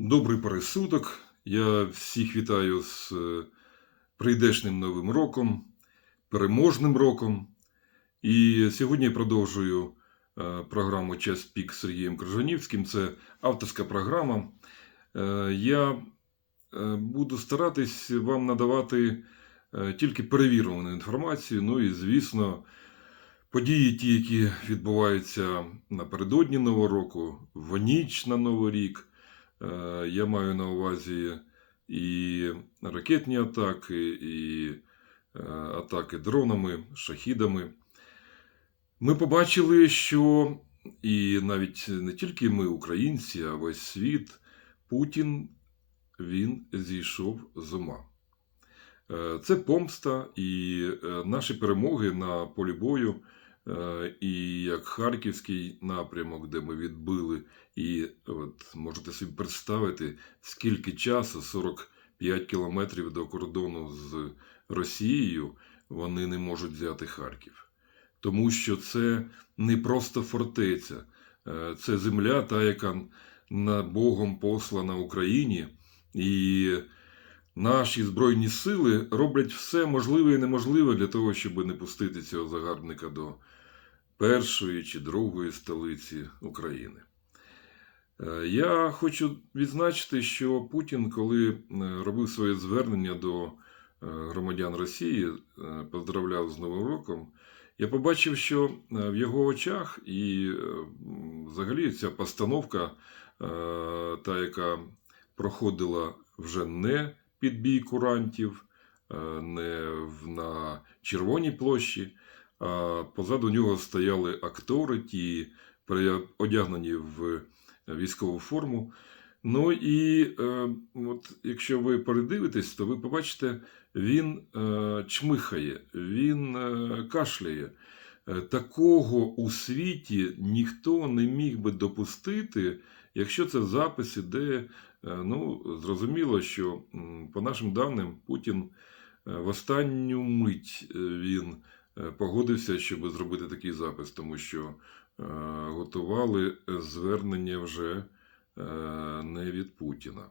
Добрий пересудок. Я всіх вітаю з е, прийдешнім новим роком, переможним роком. І сьогодні я продовжую е, програму Час пік з Сергієм Крижанівським. Це авторська програма. Е, Я буду старатись вам надавати тільки перевірену інформацію. Ну і, звісно, події, ті, які відбуваються напередодні Нового року, в ніч на Новий рік. Е, Я маю на увазі і ракетні атаки, і е, атаки дронами, шахідами. Ми побачили, що і навіть не тільки ми, українці, а весь світ, Путін він зійшов з ума. Е, Це помста і наші перемоги на полі бою, і як Харківський напрямок, де ми відбили, і от можете собі представити, скільки часу 45 кілометрів до кордону з Росією вони не можуть взяти Харків. Тому що це не просто фортеця, е, це земля, та, яка на Богом послана Україні, і наші Збройні сили роблять все можливе і неможливе для того, щоб не пустити цього загарбника до першої чи другої столиці України. Е, Я хочу відзначити, що Путін, коли е, робив своє звернення до е, громадян Росії, поздравляв з Новим роком, я побачив, що в його очах і взагалі ця постановка, та, яка проходила вже не під бій курантів, не на Червоній площі, а позаду нього стояли актори, ті переодягнені в військову форму. Ну і е, от, якщо ви передивитесь, то ви побачите, він е, чмихає, він е, кашляє. Е, Такого у світі ніхто не міг би допустити, якщо це записи, де е, ну, зрозуміло, що по нашим даним Путін е, в останню мить е, він е, погодився, щоб зробити такий запис, тому що е, готували звернення вже е, не від Путіна.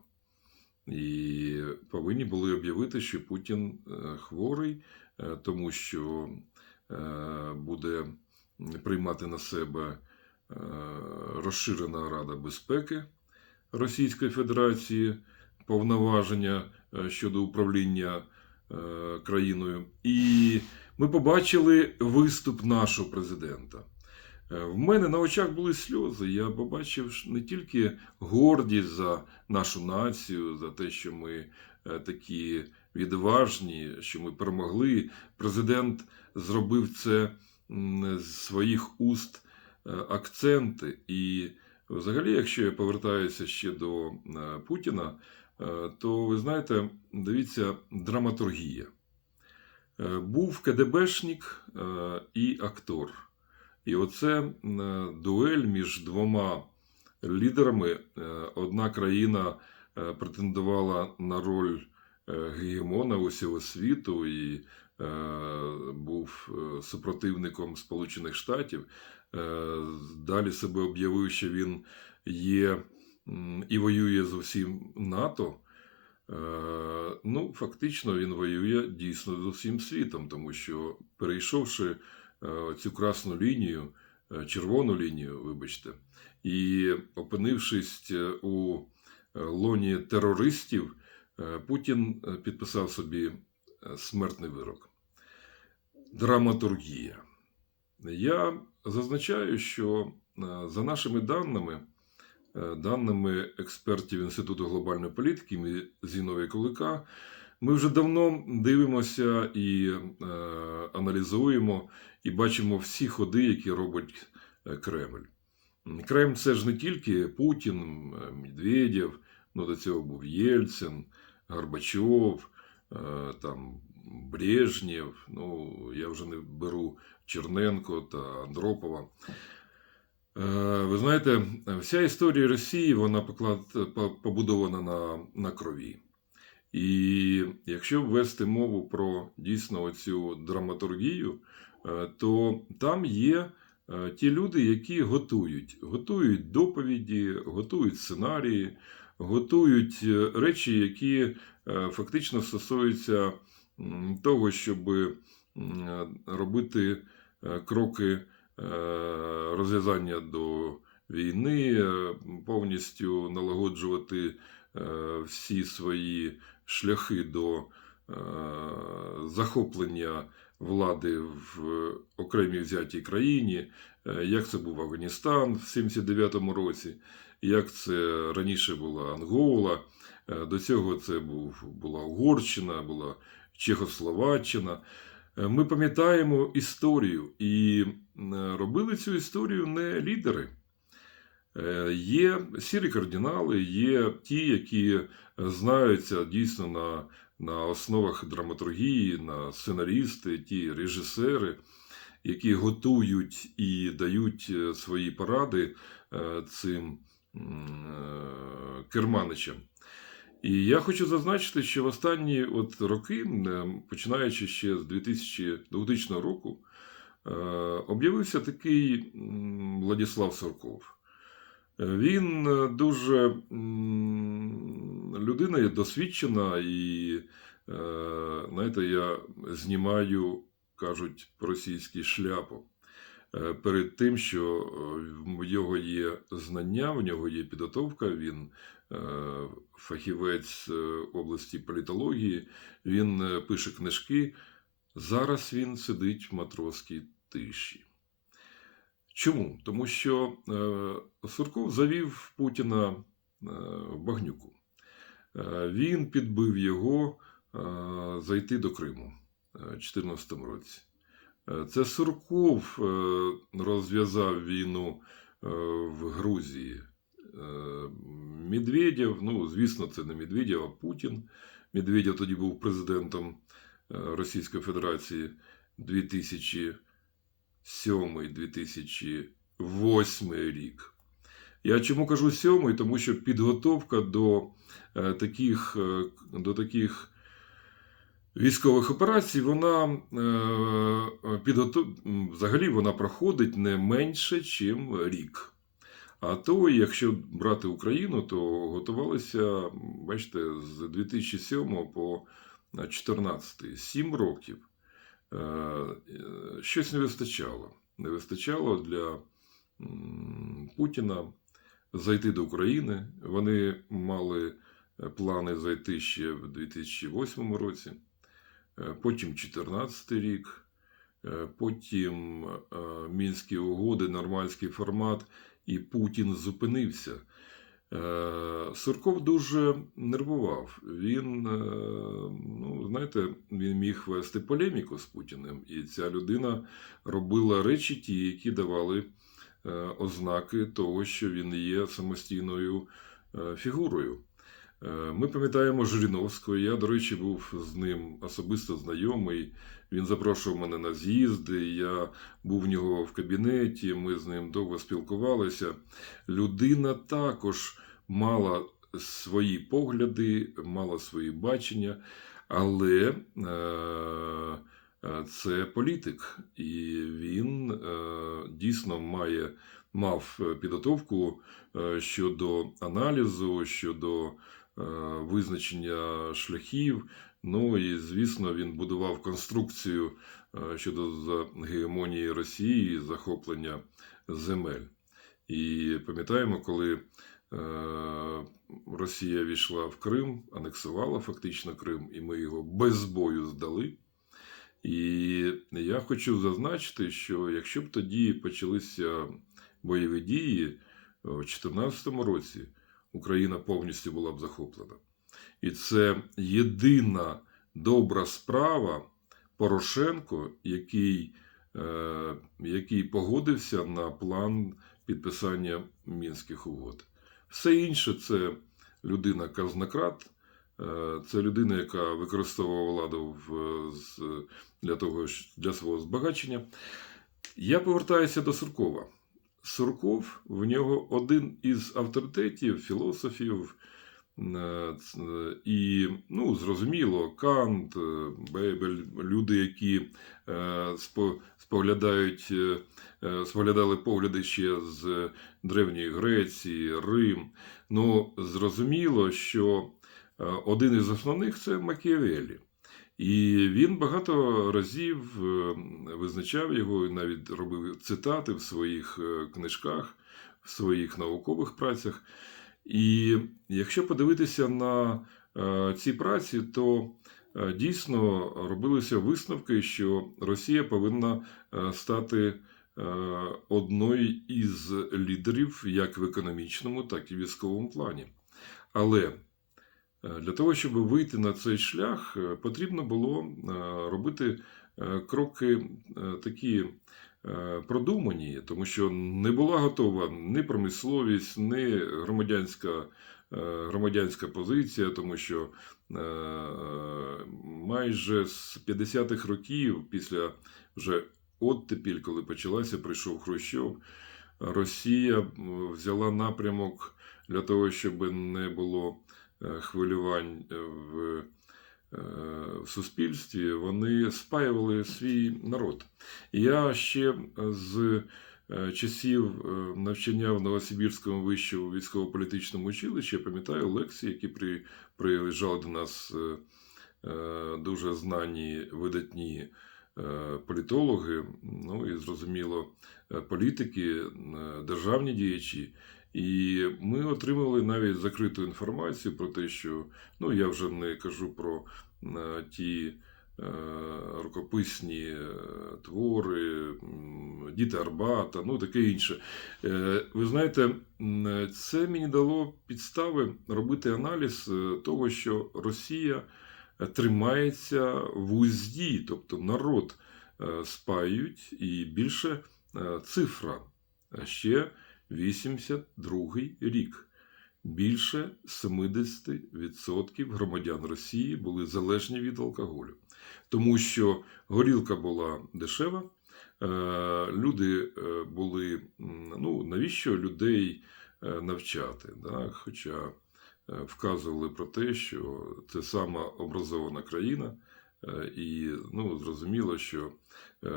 І повинні були об'явити, що Путін е, хворий, е, тому що е, буде приймати на себе е, розширена Рада безпеки Російської Федерації повноваження е, щодо управління е, країною. І ми побачили виступ нашого президента. Е, В мене на очах були сльози. Я побачив не тільки гордість за нашу націю, за те, що ми е, такі відважні, що ми перемогли. Президент зробив це з своїх уст е, акценти. І взагалі, якщо я повертаюся ще до Путіна, то ви знаєте, дивіться, драматургія. Е, Був КДБшник е, і актор. І оце дуель між двома лідерами. Е, Одна країна претендувала на роль гегемона усього світу і був супротивником Сполучених Штатів. Далі себе об'явив, що він є і воює з усім НАТО. Е, Ну, фактично, він воює дійсно з усім світом, тому що перейшовши е, цю красну лінію, е, червону лінію, вибачте, і опинившись у лоні терористів, Путін підписав собі смертний вирок. Драматургія. Я зазначаю, що за нашими даними, даними експертів Інституту глобальної політики Зіновія Кулика, ми вже давно дивимося і е, аналізуємо і бачимо всі ходи, які робить е, Кремль. Кремль це ж не тільки Путін, е, Медведєв, ну до цього був Єльцин, Горбачов, е, там Брежнєв, ну я вже не беру Черненко та Андропова. Е, Ви знаєте, вся історія Росії вона поклад, побудована на, на крові. І якщо ввести мову про дійсно оцю драматургію, е, то там є е, ті люди, які готують, готують доповіді, готують сценарії, готують речі, які фактично стосуються того, щоб робити кроки розв'язання до війни, е, повністю налагоджувати е, всі свої шляхи до е, захоплення влади в окремій взятій країні, е, як це був Афганістан в 79-му році, як це раніше була Ангола. е, До цього це був, була Угорщина, була Чехословаччина. Е, Ми пам'ятаємо історію, і робили цю історію не лідери. Е, Є сірі кардинали, є ті, які знаються дійсно на, на основах драматургії, на сценарісти, ті режисери, які готують і дають е, свої поради е, цим е, керманичам. І я хочу зазначити, що в останні от роки, е, починаючи ще з 2000, 2000 року, е, об'явився такий Владислав Сорков. Е, Він е, дуже людина є досвідчена, і е, знаєте, я знімаю, кажуть по-російськи шляпу. е, Перед тим, що е, в його є знання, в нього є підготовка, він е, фахівець е, області політології, він е, пише книжки. Зараз він сидить в матроській тиші. Чому? Тому що е, Сурков завів Путіна е, в багнюку. Е, він підбив його зайти до Криму в 2014 році. Це Сурков розв'язав війну в Грузії. Медведєв, ну, звісно, це не Медведєв, а Путін. Медведєв тоді був президентом Російської Федерації 2007-2008 рік. Я чому кажу сьомий? Тому що підготовка до е, таких, е, до таких військових операцій, вона е, підготов... взагалі вона проходить не менше, ніж рік. А то, якщо брати Україну, то готувалися, бачите, з 2007 по 2014, 7 років. Е, Щось не вистачало. Не вистачало для Путіна зайти до України. Вони мали е, плани зайти ще в 2008 році, е, потім 2014 рік, е, потім Мінські угоди, нормандський формат, і Путін зупинився. Сурков дуже нервував. Він, знаєте, він міг вести полеміку з Путіним, і ця людина робила речі ті, які давали е, ознаки того, що він є самостійною е, фігурою. Е, Ми пам'ятаємо Жириновського. Я, до речі, був з ним особисто знайомий. Він запрошував мене на з'їзди. Я був в нього в кабінеті. Ми з ним довго спілкувалися. Людина також мала свої погляди, мала свої бачення, але е, е, це політик, і він е, дійсно має мав підготовку щодо аналізу, щодо визначення шляхів. Ну і звісно, він будував конструкцію щодо гегемонії Росії, захоплення земель. І пам'ятаємо, коли Росія війшла в Крим, анексувала фактично Крим, і ми його без бою здали. І я хочу зазначити, що якщо б тоді почалися бойові дії у 2014 році, Україна повністю була б захоплена. І це єдина добра справа Порошенко, який, е, який погодився на план підписання мінських угод. Все інше це людина казнократ, е, це людина, яка використовувала владу для того, для свого збагачення. Я повертаюся до Суркова. Сурков в нього один із авторитетів, філософів, І, ну, зрозуміло, Кант, е, Бебель, люди, які е, споглядають, е, е, споглядали погляди ще з Древньої Греції, Рим. Ну, зрозуміло, що е, один із основних це Макіавеллі. І він багато разів е, визначав його і навіть робив цитати в своїх е, книжках, в своїх наукових працях. І якщо подивитися на е, ці праці, то е, дійсно робилися висновки, що Росія повинна е, стати одною із лідерів як в економічному, так і військовому плані. Але для того, щоб вийти на цей шлях, потрібно було робити кроки такі продумані, тому що не була готова ні промисловість, ні громадянська, е, громадянська позиція, тому що е, майже з 50-х років, після вже оттепіль, коли почалася, прийшов Хрущов, Росія взяла напрямок для того, щоб не було е, хвилювань е, в, е, в суспільстві, вони спаювали свій народ. І Я ще з е, часів е, навчання в Новосибірському вищому військово-політичному училищі пам'ятаю лекції, які при, приїжджали до нас е, е, дуже знані видатні е, політологи, ну і зрозуміло, е, політики, е, державні діячі. І ми отримали навіть закриту інформацію про те, що ну я вже не кажу про е, ті е, рукописні е, твори, діти Арбата, ну таке інше. Е, Ви знаєте, це мені дало підстави робити аналіз е, того, що Росія тримається в узді, тобто народ спають, і більше цифра ще 82 рік. Більше 70% громадян Росії були залежні від алкоголю, тому що горілка була дешева, е, люди е, були. Ну, навіщо людей е, навчати? Да? Хоча вказували про те, що це сама образована країна, і ну, зрозуміло, що е,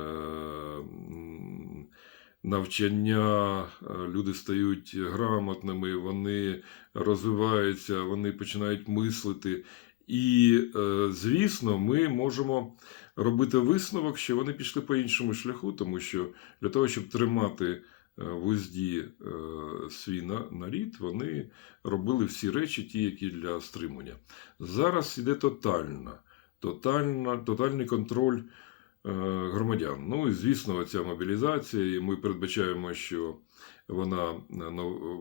навчання, е, люди стають грамотними, вони розвиваються, вони починають мислити. І, е, звісно, ми можемо робити висновок, що вони пішли по іншому шляху, тому що для того, щоб тримати е, в узді свій на- нарід, вони робили всі речі, ті, які для стримання. Зараз іде тотальна, тотальна, тотальний контроль громадян. Ну і звісно, ця мобілізація, і ми передбачаємо, що вона е,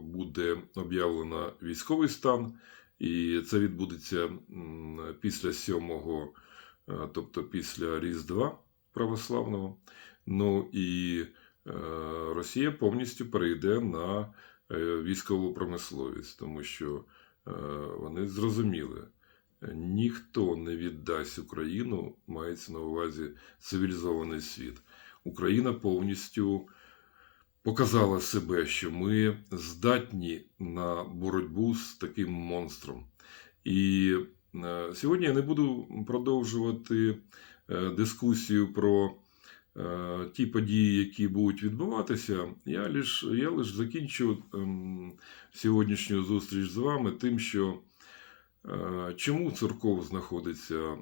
буде об'явлена військовий стан, і це відбудеться після 7, е, тобто після Різдва православного. Ну і е, Росія повністю перейде на е, військову промисловість, тому що е, вони зрозуміли, ніхто не віддасть Україну, мається на увазі цивілізований світ. Україна повністю показала себе, що ми здатні на боротьбу з таким монстром. І е, сьогодні я не буду продовжувати е, дискусію про е, ті події, які будуть відбуватися. Я лише я лиш закінчу ем, сьогоднішню зустріч з вами тим, що чому церков знаходиться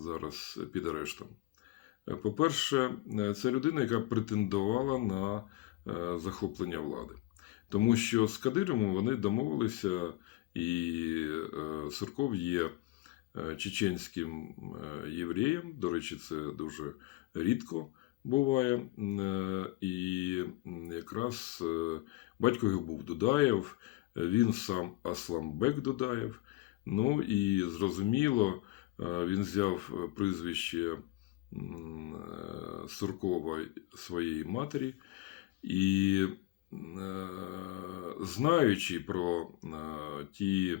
зараз під арештом. Е, По-перше, е, це людина, яка претендувала на е, захоплення влади. Тому що з Кадировим вони домовилися, і е, Сурков є е, чеченським е, євреєм. До речі, це дуже рідко буває. Е, І якраз е, батько його був Дудаєв, е, він сам Асламбек Дудаєв. Ну і зрозуміло, е, він взяв е, прізвище е, Суркова своєї матері. І знаючи про ті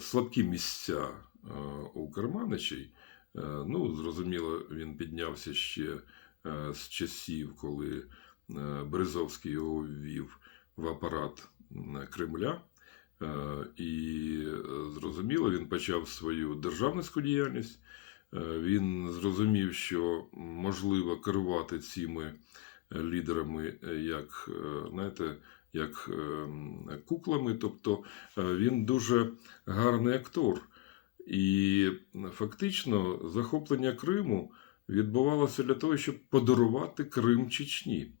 слабкі місця у Керманичей, е, ну, зрозуміло, він піднявся ще з часів, коли Березовський його ввів в апарат Кремля. Е, І е, зрозуміло, він почав свою державницьку діяльність. Е, Він зрозумів, що можливо керувати цими лідерами як, знаєте, як е, куклами. Тобто він дуже гарний актор. І фактично захоплення Криму відбувалося для того, щоб подарувати Крим Чечні.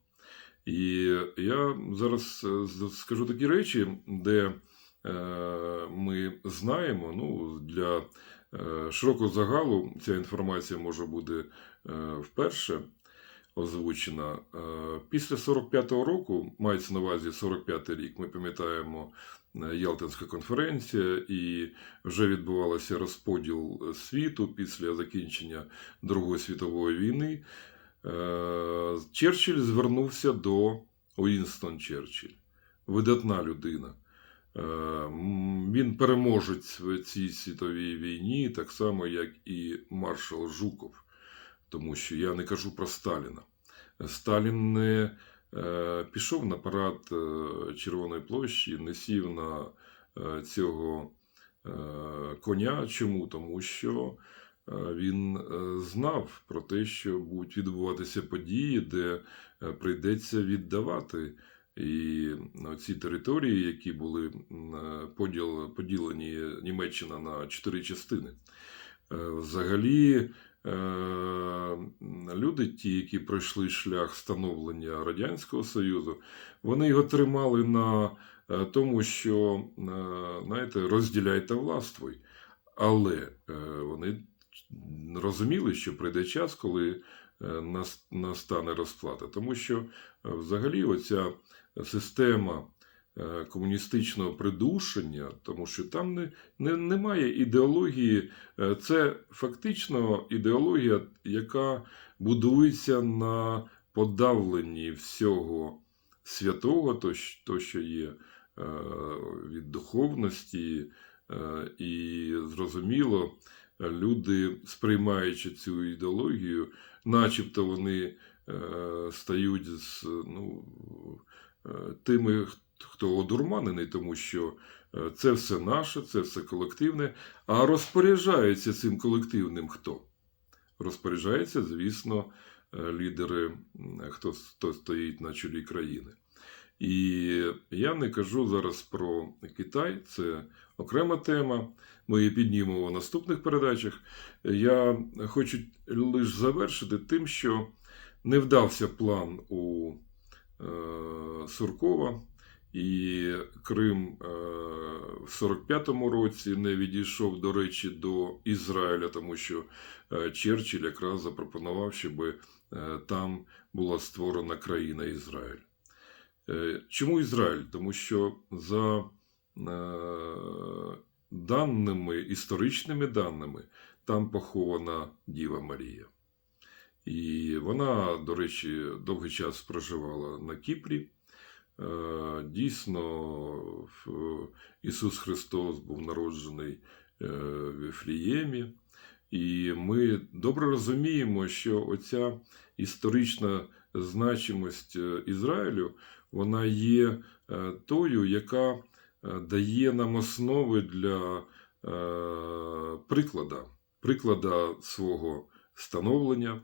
І я зараз скажу такі речі, де ми знаємо, ну, для е, широкого загалу ця інформація може бути е, вперше озвучена. Е, Після 45-го року, мається на увазі 45-й рік, ми пам'ятаємо е, Ялтинська конференція, і вже відбувався розподіл е, світу після закінчення Другої світової війни. Е, Черчилль звернувся до Уінстон Черчилль, видатна людина. Е, Він переможець в цій світовій війні, так само, як і маршал Жуков. Тому що я не кажу про Сталіна. Сталін не е, пішов на парад е, Червоної площі, не сів на цього коня. Чому? Тому що він знав про те, що будуть відбуватися події, де прийдеться віддавати. І ці території, які були е, поділ, поділені Німеччина на чотири частини. Е, Взагалі, е, люди, ті, які пройшли шлях становлення Радянського Союзу, вони його тримали на тому, що знаєте, розділяй та властвуй. Але вони розуміли, що прийде час, коли настане розплата. Тому що взагалі оця система е, комуністичного придушення, тому що там не, не, немає ідеології, Е, це фактично ідеологія, яка будується на подавленні всього святого, то, то що є е, від духовності, і зрозуміло, люди, сприймаючи цю ідеологію, начебто вони стають з, ну, тими, хто одурманений, тому що е, це все наше, це все колективне. А розпоряджається цим колективним хто? Розпоряджається, звісно, е, лідери, хто, хто стоїть на чолі країни. І я не кажу зараз про Китай, це окрема тема. Ми її піднімемо в наступних передачах. Я хочу лише завершити тим, що не вдався план у Суркова, і Крим е, в 45-му році не відійшов, до речі, до Ізраїля, тому що е, Черчилль якраз запропонував, щоб е, там була створена країна Ізраїль. Е, Чому Ізраїль? Тому що за е, даними, історичними даними, там похована Діва Марія. І вона, до речі, довгий час проживала на Кіпрі. Е, Дійсно, Ісус Христос був народжений е, в Вифліємі. І ми добре розуміємо, що оця історична значимость е, Ізраїлю вона є тою, яка дає нам основи для приклада, приклада свого становлення,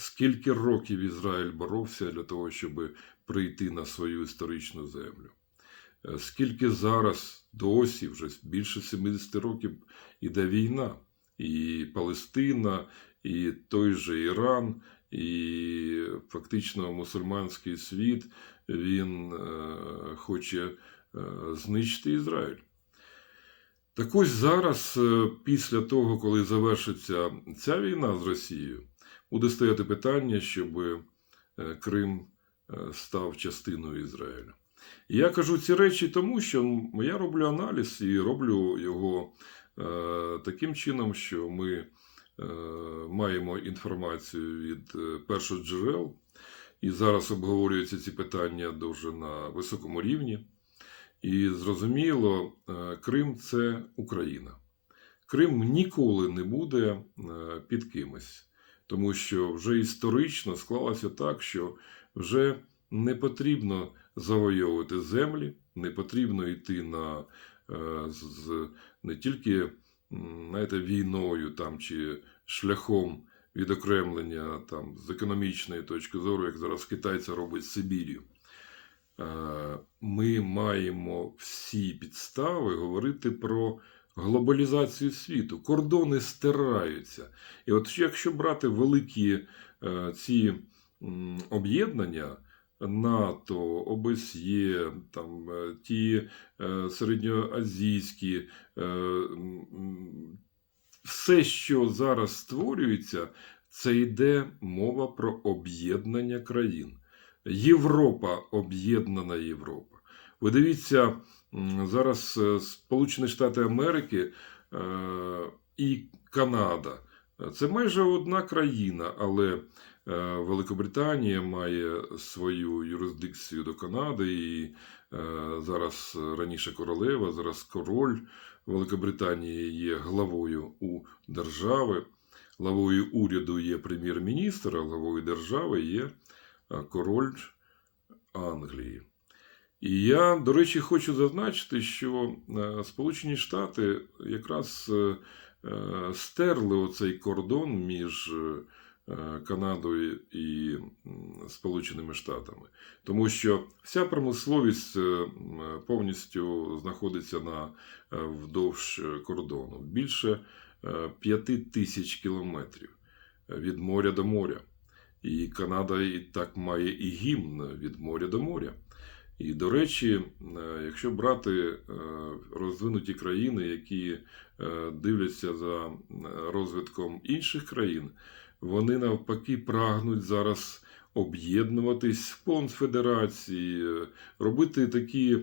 скільки років Ізраїль боровся для того, щоб прийти на свою історичну землю. Е, Скільки зараз досі, вже більше 70 років, іде війна, і Палестина, і той же Іран, і фактично мусульманський світ він е, хоче е, знищити Ізраїль. Так ось зараз, після того, коли завершиться ця війна з Росією, буде стояти питання, щоб е, Крим е, став частиною Ізраїлю. І я кажу ці речі тому, що я роблю аналіз і роблю його е, таким чином, що ми маємо інформацію від е, першоджерел, і зараз обговорюються ці питання дуже на високому рівні. І зрозуміло, Крим це Україна. Крим ніколи не буде під кимось, тому що вже історично склалося так, що вже не потрібно завойовувати землі, не потрібно йти на е, з, не тільки знаєте, війною там чи шляхом відокремлення там з економічної точки зору, як зараз Китай це робить з Сибір'ю. Е, Ми маємо всі підстави говорити про глобалізацію світу. Кордони стираються. І от якщо брати великі е, ці об'єднання. НАТО, ОБСЄ, там е, ті е, середньоазійські, е, все, що зараз створюється, це йде мова про об'єднання країн. Європа об'єднана Європа. Ви дивіться, зараз е, Сполучені Штати Америки е, і Канада. Це майже одна країна, але е, Великобританія має свою юрисдикцію до Канади, і зараз раніше королева, зараз король Великобританії є главою у держави. Главою уряду є прем'єр-міністр, а главою держави є король Англії. І я, до речі, хочу зазначити, що е, Сполучені Штати якраз е, е, стерли оцей кордон між Канадою і Сполученими Штатами, тому що вся промисловість повністю знаходиться на вдовж кордону. Більше п'яти тисяч кілометрів від моря до моря. І Канада і так має і гімн від моря до моря. І, до речі, е, якщо брати е, розвинуті країни, які е, дивляться за розвитком інших країн, вони навпаки прагнуть зараз об'єднуватись в конфедерації, робити такі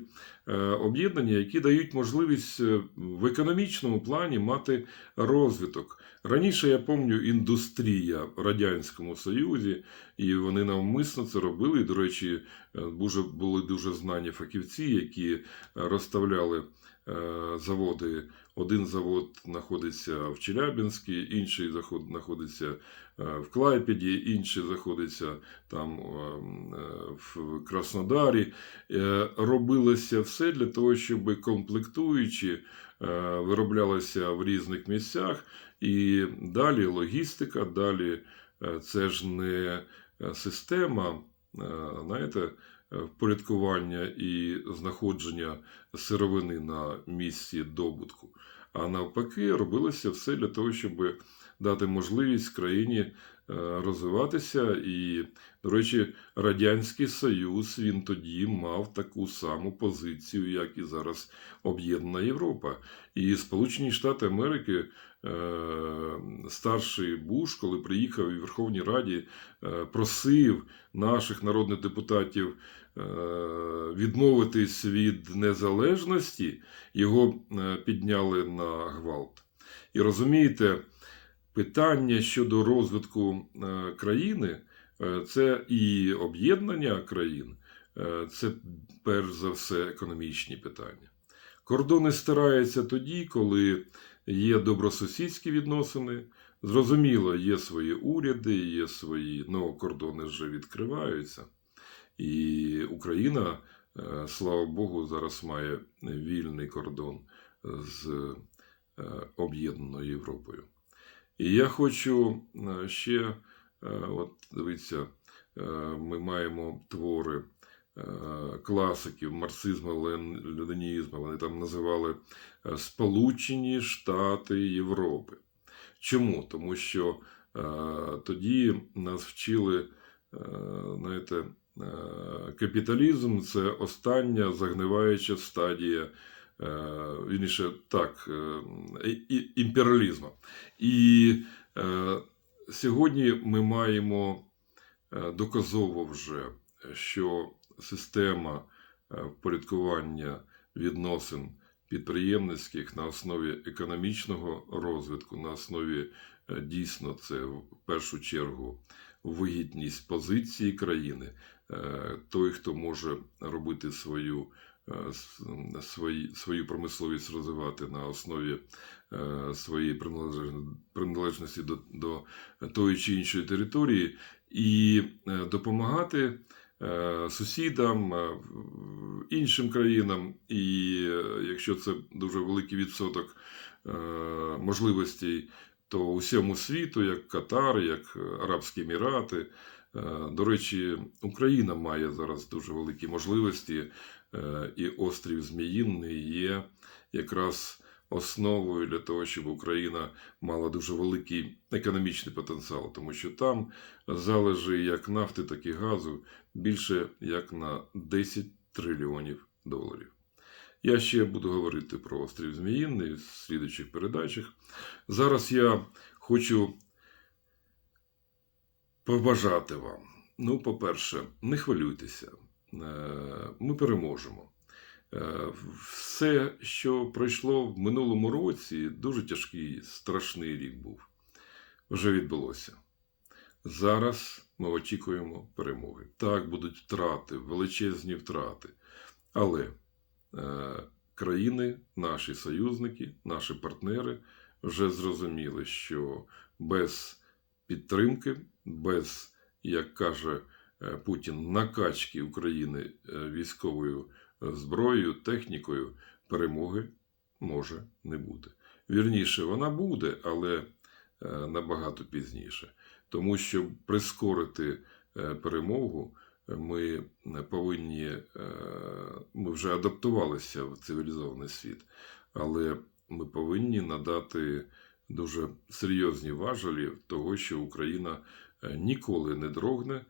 об'єднання, які дають можливість в економічному плані мати розвиток. Раніше я пам'ятаю індустрія в Радянському Союзі, і вони навмисно це робили. І, до речі, е, були дуже знані фахівці, які розставляли е, заводи. Один завод знаходиться в Челябинській, інший знаходиться е, в Клайпеді, інший знаходиться там в Краснодарі. Робилося все для того, щоб комплектуючі вироблялися в різних місцях. І далі логістика, далі е, це ж не е, система, е, знаєте, впорядкування і знаходження сировини на місці добутку. А навпаки, робилося все для того, щоб дати можливість країні розвиватися. І, до речі, Радянський Союз він тоді мав таку саму позицію, як і зараз Об'єднана Європа. І Сполучені Штати Америки, старший Буш, коли приїхав і в Верховній Раді, е, просив наших народних депутатів е, відмовитись від незалежності, його е, підняли на гвалт. І розумієте, питання щодо розвитку е, країни е, це і об'єднання країн, е, це перш за все економічні питання. Кордони стираються тоді, коли є добросусідські відносини. Зрозуміло, є свої уряди, є свої ну, кордони вже відкриваються. І Україна, е, слава Богу, зараз має вільний кордон з е, об'єднаною Європою. І я хочу е, ще, от дивіться, ми маємо твори класиків марксизму, лен- ленінізму, вони там називали Сполучені Штати Європи. Чому? Тому що е, тоді нас вчили, е, знаєте, е, капіталізм це остання загниваюча стадія, е, вірніше, так, е, імперіалізму. І е, сьогодні ми маємо е, доказово вже, що система впорядкування відносин підприємницьких на основі економічного розвитку, на основі е, дійсно це в першу чергу вигідність позиції країни. Е, Той, хто може робити свою, е, свої, свою промисловість розвивати на основі своєї приналежно- приналежності до, до тої чи іншої території, і допомагати сусідам, е, іншим країнам, і е, якщо це дуже великий відсоток е, можливостей, то усьому світу, як Катар, як Арабські Емірати. Е, До речі, Україна має зараз дуже великі можливості, е, і острів Зміїнний є якраз основою для того, щоб Україна мала дуже великий економічний потенціал, тому що там залежи як нафти, так і газу більше як на 10 трильйонів доларів. Я ще буду говорити про острів Зміїний в слідуючих передачах. Зараз я хочу побажати вам. Ну, по-перше, не хвилюйтеся, Е, ми переможемо. Е, Все, що пройшло в минулому році, дуже тяжкий, страшний рік був. Вже відбулося. Зараз ми очікуємо перемоги. Так, будуть втрати, величезні втрати. Але е, країни, наші союзники, наші партнери вже зрозуміли, що без підтримки, без, як каже е, Путін, накачки України е, військовою зброєю, технікою, перемоги може не бути. Вірніше, вона буде, але е, набагато пізніше. Тому щоб прискорити е, перемогу, ми повинні, е, ми вже адаптувалися в цивілізований світ, але ми повинні надати дуже серйозні важелі того, що Україна ніколи не дрогне,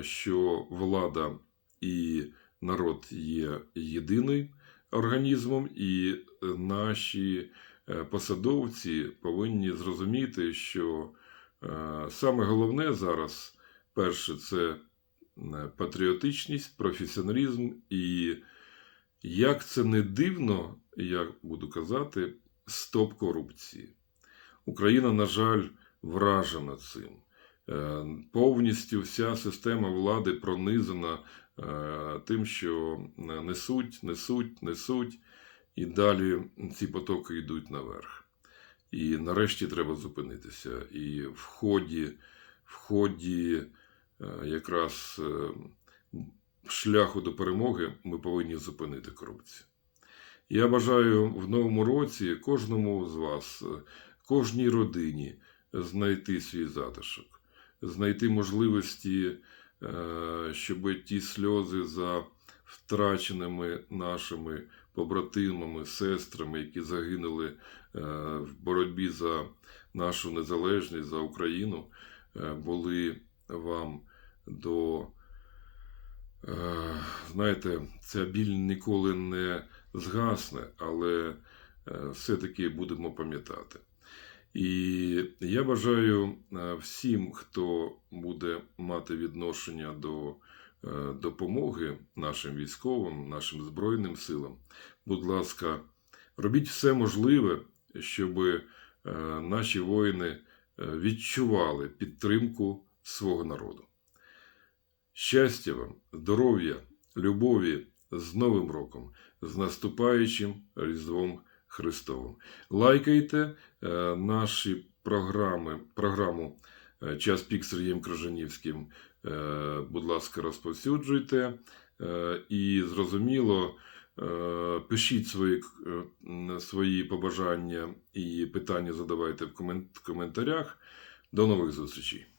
що влада і народ є єдиний організмом, і е, наші е, посадовці повинні зрозуміти, що е, саме головне зараз, перше, це патріотичність, професіоналізм і, як це не дивно, я буду казати, стоп корупції. Україна, на жаль, вражена цим. Повністю вся система влади пронизана тим, що несуть, несуть, несуть, і далі ці потоки йдуть наверх. І нарешті треба зупинитися. І в ході, в ході е, якраз е, шляху до перемоги ми повинні зупинити корупцію. Я бажаю в новому році кожному з вас, е, кожній родині знайти свій затишок, знайти можливості, е, щоб ті сльози за втраченими нашими побратимами, сестрами, які загинули е, в боротьбі за нашу незалежність, за Україну, е, були вам до. Е, Знаєте, ця біль ніколи не згасне, але е, все-таки будемо пам'ятати. І я бажаю е, всім, хто буде мати відношення до е, допомоги нашим військовим, нашим Збройним силам, будь ласка, робіть все можливе, щоб е, наші воїни відчували підтримку свого народу. Щастя вам, здоров'я, любові з Новим роком, з наступаючим Різдвом Христовим. Лайкайте наші програми, програму е, Час пік Сергієм Крижанівським. Е, будь ласка, розповсюджуйте. Е, і зрозуміло, е, пишіть свої, е, свої побажання і питання задавайте в коментарях. До нових зустрічей!